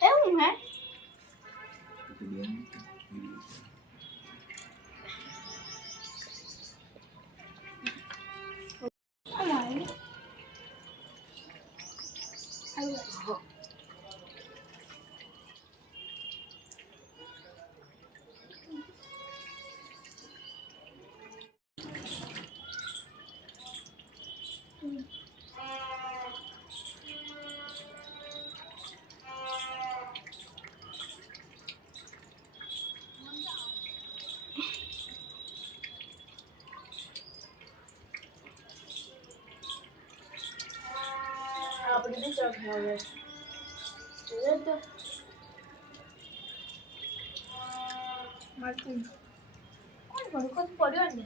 એવું હે આપણે બી ચક હવે એ તો મારતું કોણ ભડકો પડ્યો ને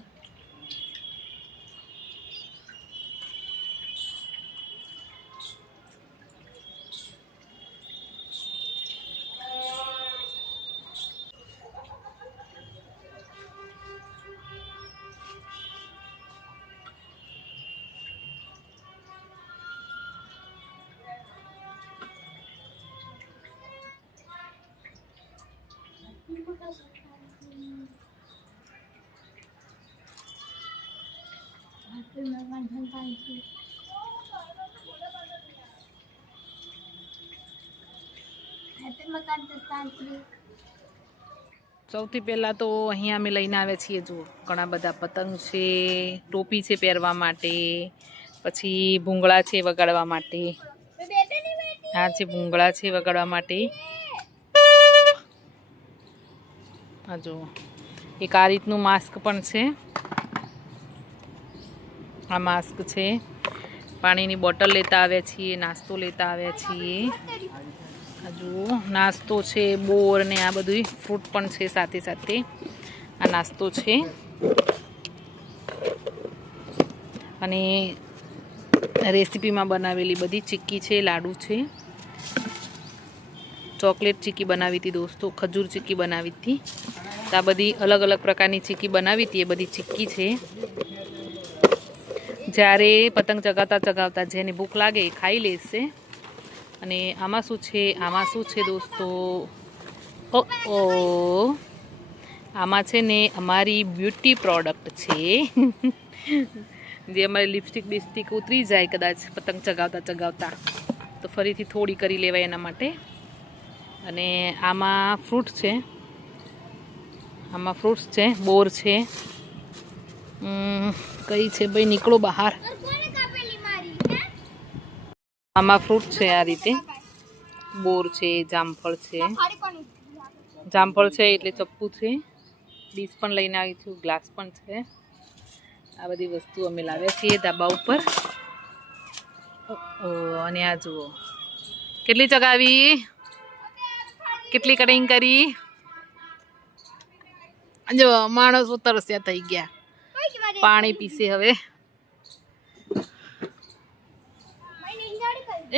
સૌથી પહેલાં તો અહીંયા અમે લઈને આવ્યા છીએ જુઓ ઘણા બધા પતંગ છે, ટોપી છે પહેરવા માટે, પછી ભૂંગળા છે વગાડવા માટે. હા છે ભૂંગળા છે વગાડવા માટે. હા જુઓ એક આ રીતનું માસ્ક પણ છે. આ માસ્ક છે. પાણીની બોટલ લેતા આવ્યા છીએ, નાસ્તો લેતા આવ્યા છીએ. જુઓ નાસ્તો છે, બોર ને આ બધું ફ્રૂટ પણ છે સાથે સાથે. આ નાસ્તો છે અને રેસીપીમાં બનાવેલી બધી ચીક્કી છે, લાડુ છે. ચોકલેટ ચીક્કી બનાવી હતી દોસ્તો, ખજૂર ચીક્કી બનાવી હતી. તો આ બધી અલગ અલગ પ્રકારની ચીક્કી બનાવી હતી. એ બધી ચીક્કી છે. જ્યારે પતંગ ચગાવતા ચગાવતા જેને ભૂખ લાગે એ ખાઈ લેશે. અને આમાં શું છે, આમાં શું છે દોસ્તો, ઓ આમાં છે ને અમારી બ્યુટી પ્રોડક્ટ છે. જે અમારી લિપસ્ટિક બિસ્ટિક ઉતરી જાય કદાચ પતંગ ચગાવતા ચગાવતા તો ફરીથી થોડી કરી લેવાય એના માટે. અને આમાં ફ્રૂટ છે, આમાં ફ્રૂટ્સ છે, બોર છે. કઈ છે ભાઈ, નીકળો બહાર. આમાં ફ્રૂટ છે આ રીતે, બોર છે, જામફળ છે. જામફળ છે એટલે ચપ્પુ છે. ડીશ પણ લઈને આવી છું, ગ્લાસ પણ છે. આ બધી વસ્તુ અમે લાવ્યા છીએ ધાબા ઉપર. અને આ જુઓ કેટલી ચગાવી, કેટલી કટિંગ કરી. જો માણસો તરસ્યા થઈ ગયા, પાણી પીશે હવે.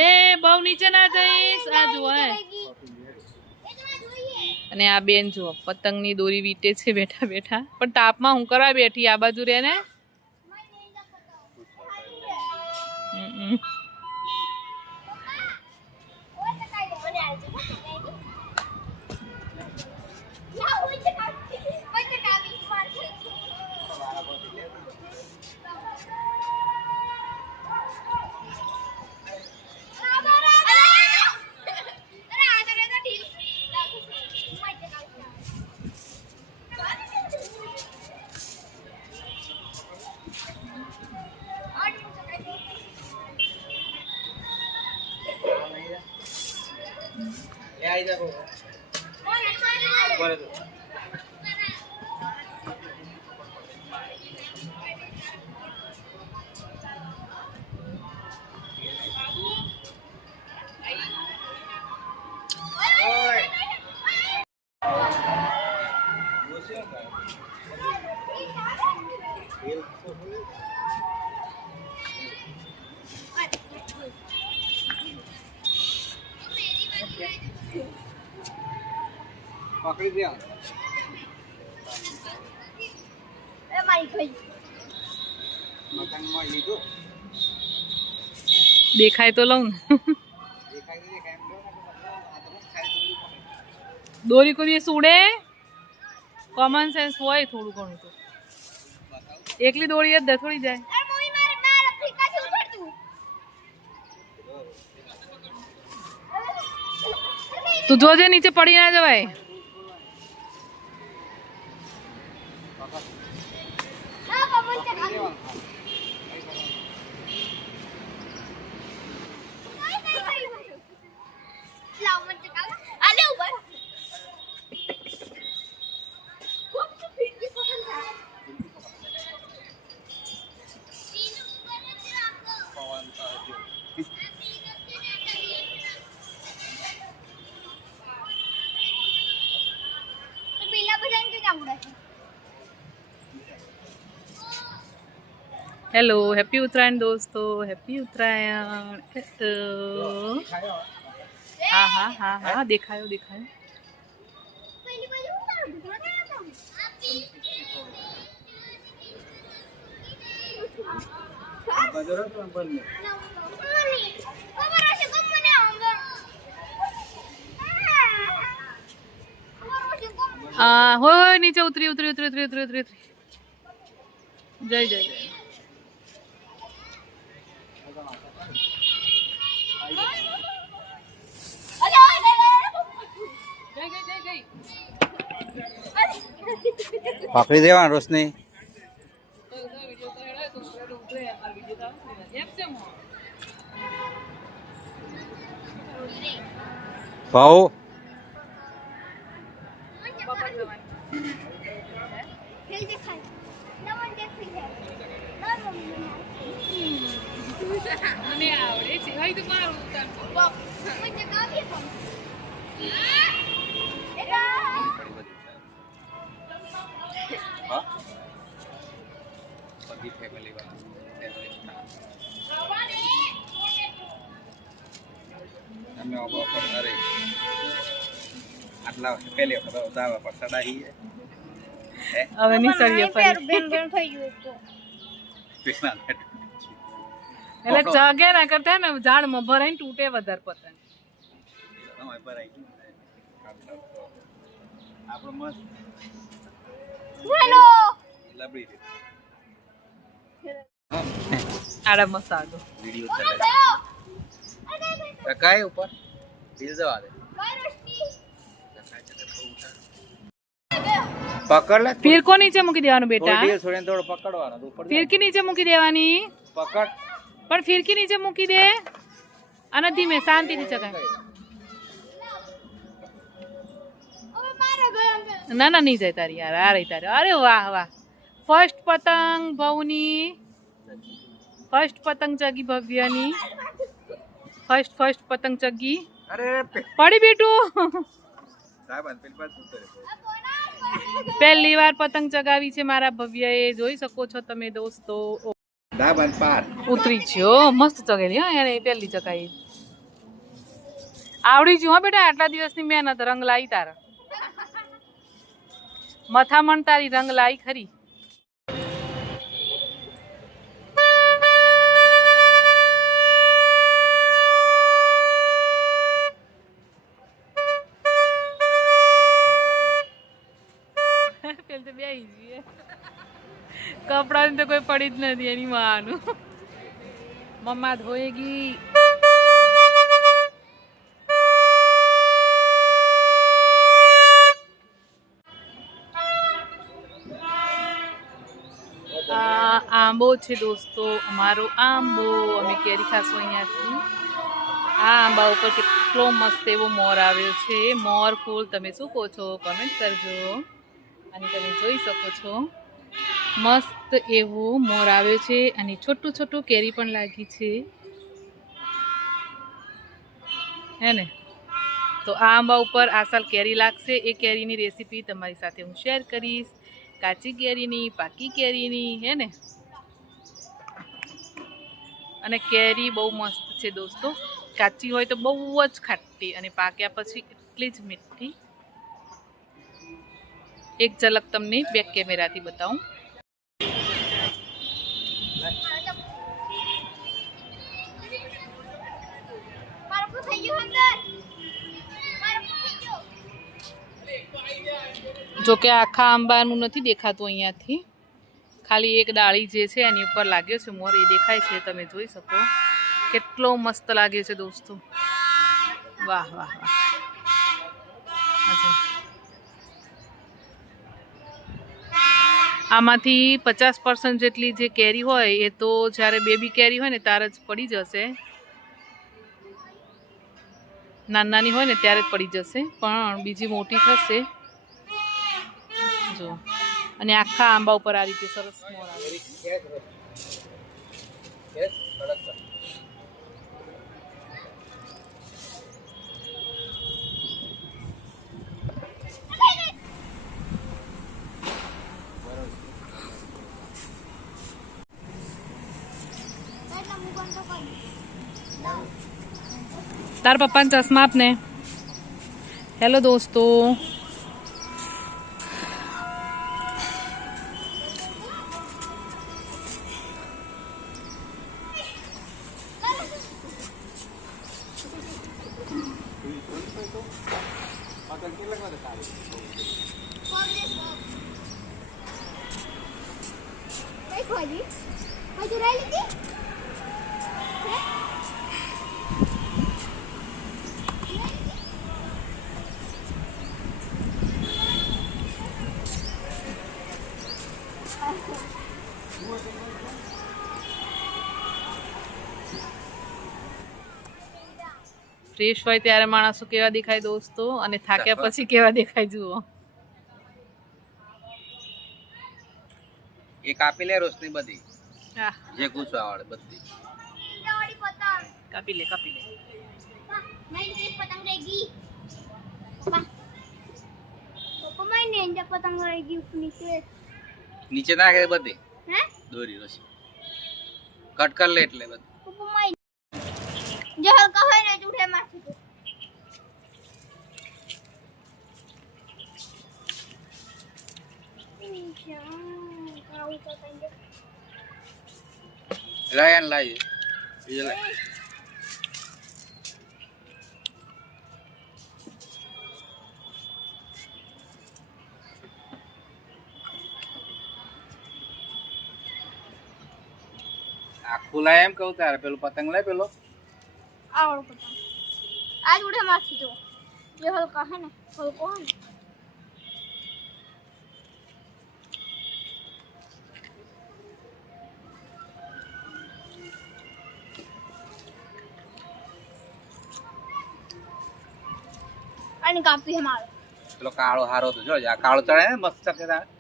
એ બહુ નીચે ના જઈશ. આ જુઓ અને આ બેન જુઓ પતંગની દોરી વીટે છે બેઠા બેઠા. પણ તાપમાં હું કરવા બેઠી, આ બાજુ રે ને. પકડી દે. દેખાય તો લઉં ને. દોરી કોઈ સુડે કોમન સેન્સ હોય થોડું ઘણું તો. એકલી દોરી જ દથોડી જાય. તું જોજે નીચે પડી ના જવાય. હેલો, હેપી ઉત્તરાયણ દોસ્તો, હેપી ઉત્તરાયણ. હા હા હા હા, દેખાયો દેખાયો. હોય નીચે ઉતરી ઉતરી ઉતરી ઉતરી ઉતરી ઉતરી ઉતરી. જય જય જય. પકડી દેવા રોશની. ભાવ મને આવડે છે ભાઈ તો મારું આટલા પહેલી વખત દાવા પર ચડાઈ હવે નીસળીએ ફરી. એટલે જગે ના કરતા ને ઝાડમાં ભરાઈને તૂટે વધારે પતંગ. આડા મસાલો કાય ઉપર દિલ જવા દે. પકડ લે. ફિરકો નીચે મૂકી દેવાનું બેટા. થોડી થોડો પકડવાનો ઉપર ફિરકી નીચે મૂકી દેવાની. પકડ પણ ફિરકી નીચે મૂકી દે અને ધીમે શાંતિથી ચગાય. ના ના નહીં જાય તારી યાર. આ રહી તારી. અરે વાહ વાહ. ફર્સ્ટ પતંગ ભવની. ફર્સ્ટ પતંગ ચગી ભવ્યની. ફર્સ્ટ પતંગ ચગી. અરે પડી બેટું. પહેલી વાર પતંગ ચગાવી છે મારા ભવ્યએ. જોઈ શકો છો તમે દોસ્તો. ઉતરી છે મસ્ત ચગેલી. હા એને પહેલી ચગાવી આવડી ગયું. હા બેટા આટલા દિવસની મહેનત રંગ લાવી તારા. મથામણ તારી રંગ લાવી ખરી. કપડા તો કોઈ પડી જ નથી એની માનું. મમ્મા ધોએગી. આંબો છે દોસ્તો અમારો આંબો. અમે કેરી ખાશું અહીંયાથી. આ આંબા ઉપર કેટલો મસ્ત એવો મોર આવ્યો છે. મોર ફૂલ તમે શું કહો છો કમેન્ટ કરજો. અને તમે જોઈ શકો છો મસ્ત એવો મોર આવ્યો છે. અને છોટું છોટું કેરી પણ લાગી છે હે ને. તો આ આંબા ઉપર આ સાલ કેરી લાગશે. એ કેરીની રેસીપી તમારી સાથે હું શેર કરીશ. કાચી કેરીની, પાકી કેરીની હે ને. અને કેરી બહુ મસ્ત છે દોસ્તો. કાચી હોય તો બહુ જ ખાટી અને પાક્યા પછી એટલી જ મીઠી. એક ઝલક તમને બેક કેમેરાથી બતાવું. જો કે આખા આંબાનું નથી દેખાતું અહીંયાથી, ખાલી એક ડાળી જે છે એની ઉપર લાગ્યો છે મોર, એ દેખાય છે. તમે જોઈ શકો કેટલો મસ્ત લાગે છે દોસ્તો. વાહ વાહ વાહ. આમાંથી 50% જેટલી જે કેરી હોય એ તો જ્યારે બેબી કેરી હોય ને ત્યારે જ પડી જશે, નાની હોય ને ત્યારે જ પડી જશે, પણ બીજી મોટી થશે જો. અને આખા આંબા ઉપર આ રીતે સરસ મોર આવે. તાર પપ્પાને ચશ્મા આપને. હેલો દોસ્તો, ફ્રેશ હોય ત્યારે માણસો કેવા દેખાય દોસ્તો, અને થાક્યા પછી કેવા દેખાય જુઓ. એ કાપી લે રોશની બધી, હા જે ગુસ્સો આવે બધી કાપી લે કાપી લે. નીચે નાખે બધી દોરી રોશની કટ કર લે એટલે બધી. जो हल्का है ना जूठे मारती तो લાયન લાય એ લાય. આખું લાય એમ કહું તારે, પેલું પતંગ લાય પેલો. और पता आज उड़े मारती तो ये हल्का है ना, हल्को है ना. અને કાપી હમારો પેલો કાળો હારો તો જો આ કાળો ચડે ને મસ્ત ચકે તારે.